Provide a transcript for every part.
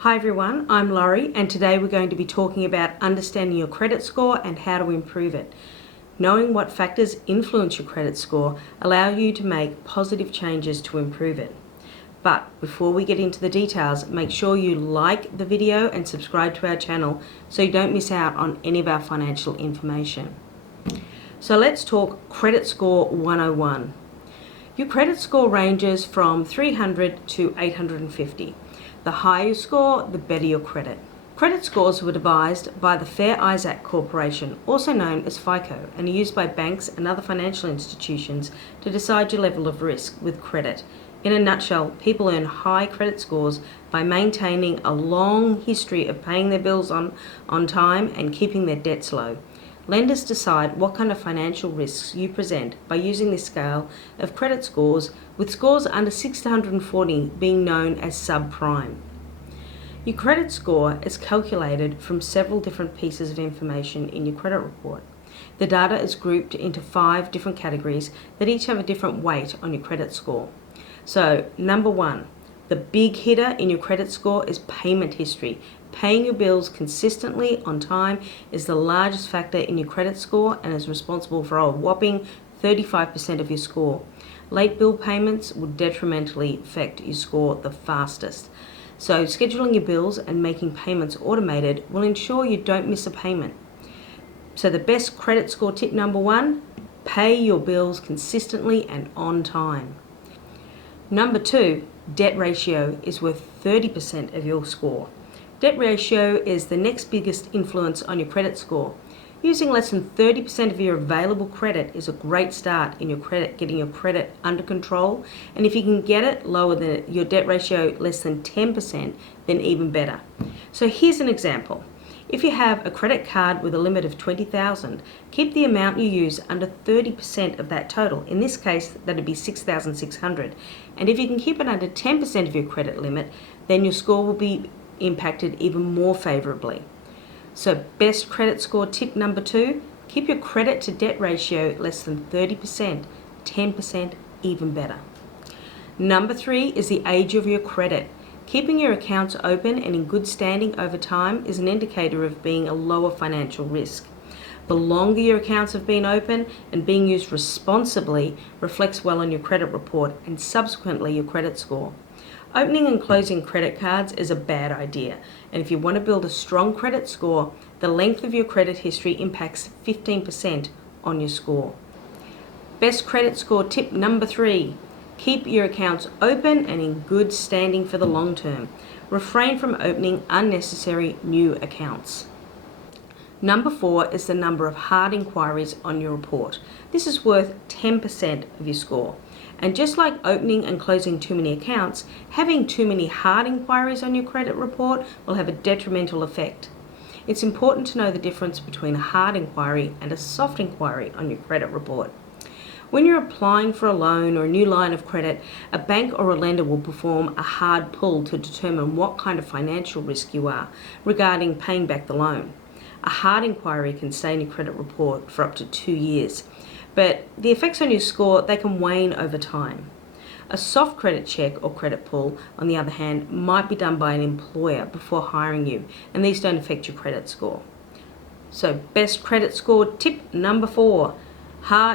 Hi everyone, I'm Laurie and today we're going to be talking about understanding your credit score and how to improve it. Knowing what factors influence your credit score allow you to make positive changes to improve it. But before we get into the details, make sure you like the video and subscribe to our channel so you don't miss out on any of our financial information. So let's talk Credit Score 101. Your credit score ranges from 300 to 850. The higher your score, the better your credit. Credit scores were devised by the Fair Isaac Corporation, also known as FICO, and are used by banks and other financial institutions to decide your level of risk with credit. In a nutshell, people earn high credit scores by maintaining a long history of paying their bills on time and keeping their debts low. Lenders decide what kind of financial risks you present by using this scale of credit scores, with scores under 640 being known as subprime. Your credit score is calculated from several different pieces of information in your credit report. The data is grouped into 5 different categories that each have a different weight on your credit score. So, number 1, the big hitter in your credit score is payment history. Paying your bills consistently on time is the largest factor in your credit score and is responsible for a whopping 35% of your score. Late bill payments will detrimentally affect your score the fastest. So scheduling your bills and making payments automated will ensure you don't miss a payment. So the best credit score tip number 1, pay your bills consistently and on time. Number 2, debt ratio is worth 30% of your score. Debt ratio is the next biggest influence on your credit score. Using less than 30% of your available credit is a great start in getting your credit under control, and if you can get it lower than your debt ratio less than 10%, then even better. So here's an example. If you have a credit card with a limit of $20,000, keep the amount you use under 30% of that total. In this case, that'd be $6,600. And if you can keep it under 10% of your credit limit, then your score will be impacted even more favorably. So best credit score tip number 2, keep your credit to debt ratio less than 30%, 10% even better. Number 3 is the age of your credit. Keeping your accounts open and in good standing over time is an indicator of being a lower financial risk. The longer your accounts have been open and being used responsibly reflects well on your credit report and subsequently your credit score. Opening and closing credit cards is a bad idea, and if you want to build a strong credit score, the length of your credit history impacts 15% on your score. Best credit score tip number 3, keep your accounts open and in good standing for the long term. Refrain from opening unnecessary new accounts. Number 4 is the number of hard inquiries on your report. This is worth 10% of your score. And just like opening and closing too many accounts, having too many hard inquiries on your credit report will have a detrimental effect. It's important to know the difference between a hard inquiry and a soft inquiry on your credit report. When you're applying for a loan or a new line of credit, a bank or a lender will perform a hard pull to determine what kind of financial risk you are regarding paying back the loan. A hard inquiry can stay in your credit report for up to 2 years. But the effects on your score, they can wane over time. A soft credit check or credit pull, on the other hand, might be done by an employer before hiring you, and these don't affect your credit score. So best credit score tip number 4,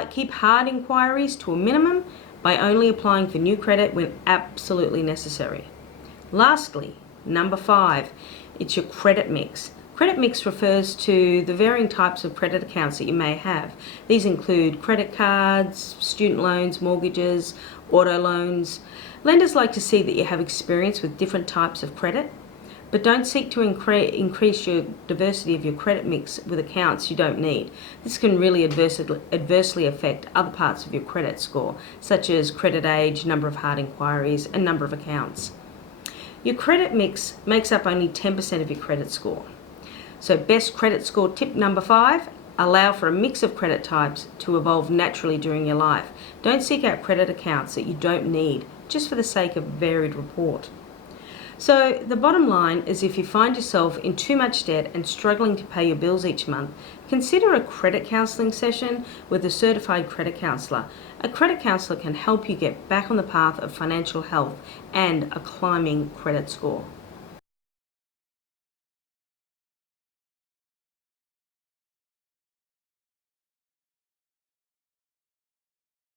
keep hard inquiries to a minimum by only applying for new credit when absolutely necessary. Lastly, number 5, it's your credit mix. Credit mix refers to the varying types of credit accounts that you may have. These include credit cards, student loans, mortgages, auto loans. Lenders like to see that you have experience with different types of credit, but don't seek to increase your diversity of your credit mix with accounts you don't need. This can really adversely affect other parts of your credit score, such as credit age, number of hard inquiries, and number of accounts. Your credit mix makes up only 10% of your credit score. So best credit score tip number 5, allow for a mix of credit types to evolve naturally during your life. Don't seek out credit accounts that you don't need just for the sake of a varied report. So the bottom line is, if you find yourself in too much debt and struggling to pay your bills each month, consider a credit counselling session with a certified credit counsellor. A credit counsellor can help you get back on the path of financial health and a climbing credit score.